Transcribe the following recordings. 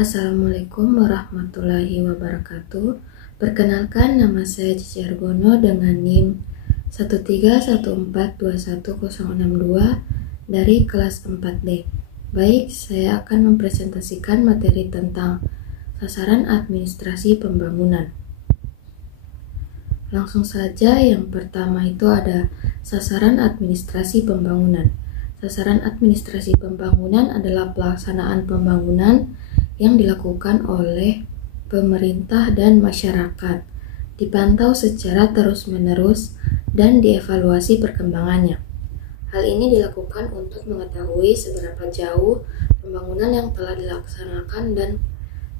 Assalamualaikum warahmatullahi wabarakatuh. Perkenalkan, nama saya Cici Argono dengan NIM 131421062 dari kelas 4D. Baik, saya akan mempresentasikan materi tentang sasaran administrasi pembangunan. Langsung saja, yang pertama itu ada sasaran administrasi pembangunan. Sasaran administrasi pembangunan adalah pelaksanaan pembangunan yang dilakukan oleh pemerintah dan masyarakat, dipantau secara terus-menerus dan dievaluasi perkembangannya. Hal ini dilakukan untuk mengetahui seberapa jauh pembangunan yang telah dilaksanakan dan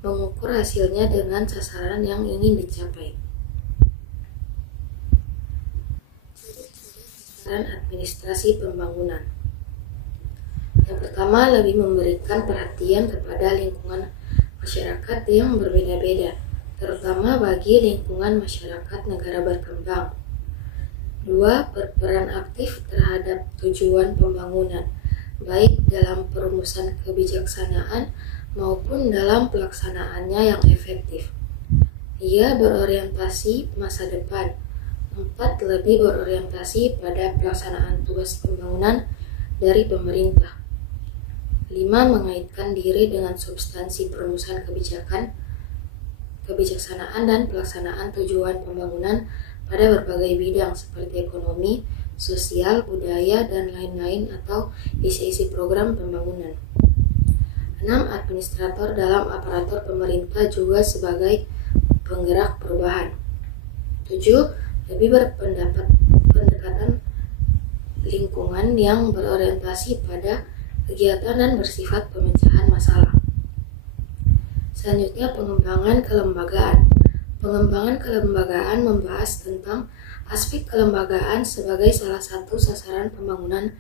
mengukur hasilnya dengan sasaran yang ingin dicapai. Sasaran administrasi pembangunan. Yang pertama, lebih memberikan perhatian kepada lingkungan masyarakat yang berbeda-beda, terutama bagi lingkungan masyarakat negara berkembang. 2. Berperan aktif terhadap tujuan pembangunan, baik dalam perumusan kebijaksanaan maupun dalam pelaksanaannya yang efektif. Ia berorientasi masa depan. 4. Lebih berorientasi pada pelaksanaan tugas pembangunan dari pemerintah. 5. Mengaitkan diri dengan substansi perumusan kebijaksanaan dan pelaksanaan tujuan pembangunan pada berbagai bidang seperti ekonomi, sosial, budaya, dan lain-lain atau isi-isi program pembangunan. 6. Administrator dalam aparatur pemerintah juga sebagai penggerak perubahan. 7. Lebih pendekatan lingkungan yang berorientasi pada kegiatan dan bersifat pemecahan masalah. Selanjutnya, pengembangan kelembagaan. Pengembangan kelembagaan membahas tentang aspek kelembagaan sebagai salah satu sasaran pembangunan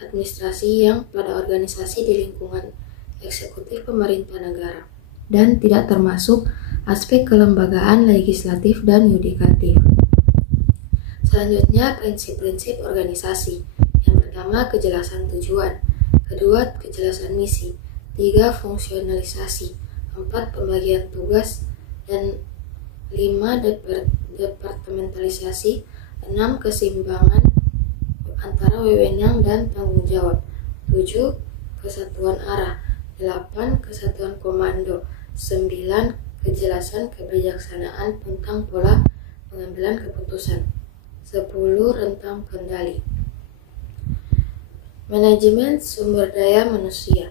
administrasi yang pada organisasi di lingkungan eksekutif pemerintah negara, dan tidak termasuk aspek kelembagaan legislatif dan yudikatif. Selanjutnya, prinsip-prinsip organisasi. Yang pertama, kejelasan tujuan. Kedua, kejelasan misi. 3. Fungsionalisasi. 4. Pembagian tugas. Dan 5. Departementalisasi. 6. Keseimbangan antara wewenang dan tanggung jawab. 7. Kesatuan arah. 8. Kesatuan komando. 9. Kejelasan kebijaksanaan tentang pola pengambilan keputusan. 10. Rentang kendali. Manajemen sumber daya manusia.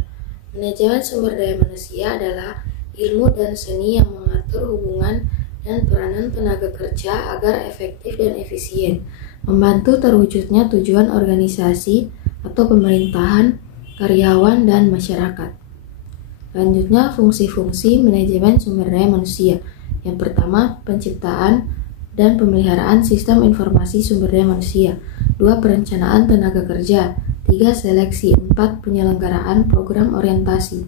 Manajemen sumber daya manusia adalah ilmu dan seni yang mengatur hubungan dan peranan tenaga kerja agar efektif dan efisien, membantu terwujudnya tujuan organisasi atau pemerintahan, karyawan, dan masyarakat. Selanjutnya, fungsi-fungsi manajemen sumber daya manusia. Yang pertama, penciptaan dan pemeliharaan sistem informasi sumber daya manusia. 2. Perencanaan tenaga kerja. 3. Seleksi. 4. Penyelenggaraan program orientasi.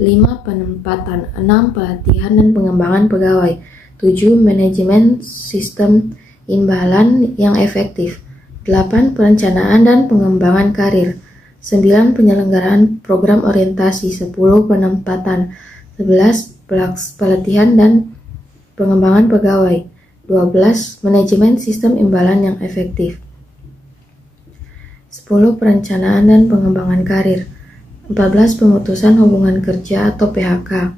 5. Penempatan. 6. Pelatihan dan pengembangan pegawai. 7. Manajemen sistem imbalan yang efektif. 8. Perencanaan dan pengembangan karir. 9. Penyelenggaraan program orientasi. 10. Penempatan. 11. Pelatihan dan pengembangan pegawai. 12. Manajemen sistem imbalan yang efektif. 10. Perencanaan dan pengembangan karir. 14. Pemutusan hubungan kerja atau PHK.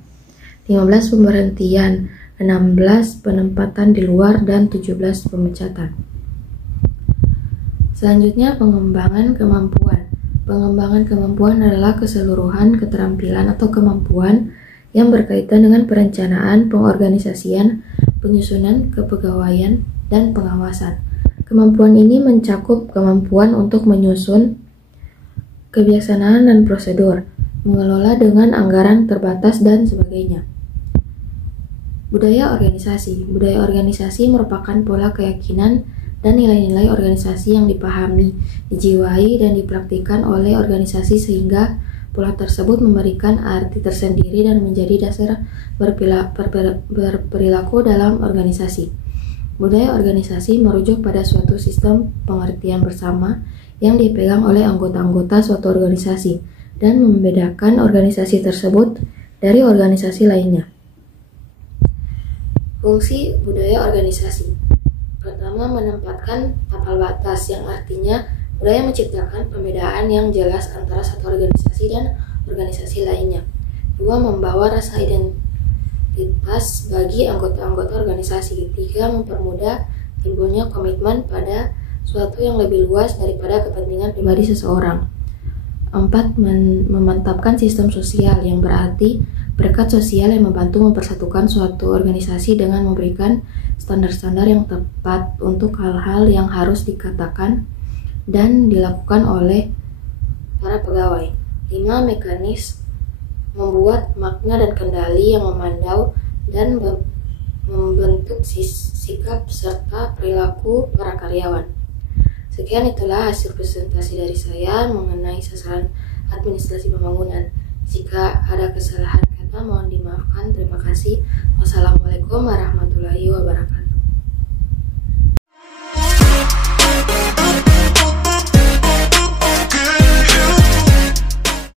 15. Pemberhentian. 16. Penempatan di luar. Dan 17. Pemecatan. Selanjutnya, pengembangan kemampuan. Pengembangan kemampuan adalah keseluruhan keterampilan atau kemampuan yang berkaitan dengan perencanaan, pengorganisasian, penyusunan, kepegawaian, dan pengawasan. Kemampuan ini mencakup kemampuan untuk menyusun kebijaksanaan dan prosedur, mengelola dengan anggaran terbatas, dan sebagainya. Budaya organisasi. Budaya organisasi merupakan pola keyakinan dan nilai-nilai organisasi yang dipahami, dijiwai, dan dipraktikkan oleh organisasi sehingga pola tersebut memberikan arti tersendiri dan menjadi dasar berperilaku dalam organisasi. Budaya organisasi merujuk pada suatu sistem pengertian bersama yang dipegang oleh anggota-anggota suatu organisasi dan membedakan organisasi tersebut dari organisasi lainnya. Fungsi budaya organisasi. Pertama, menempatkan tapal batas, yang artinya budaya menciptakan pembedaan yang jelas antara satu organisasi dan organisasi lainnya. Dua, membawa rasa identitas bagi anggota-anggota organisasi. Tiga, mempermudah timbulnya komitmen pada suatu yang lebih luas daripada kepentingan pribadi seseorang. 4. Memantapkan sistem sosial, yang berarti berkat sosial yang membantu mempersatukan suatu organisasi dengan memberikan standar-standar yang tepat untuk hal-hal yang harus dikatakan dan dilakukan oleh para pegawai. 5. Mekanis membuat makna dan kendali yang memandau dan membentuk sikap serta perilaku para karyawan. Sekian, itulah hasil presentasi dari saya mengenai sasaran administrasi pembangunan. Jika ada kesalahan kata, mohon dimaafkan. Terima kasih. Wassalamualaikum warahmatullahi wabarakatuh.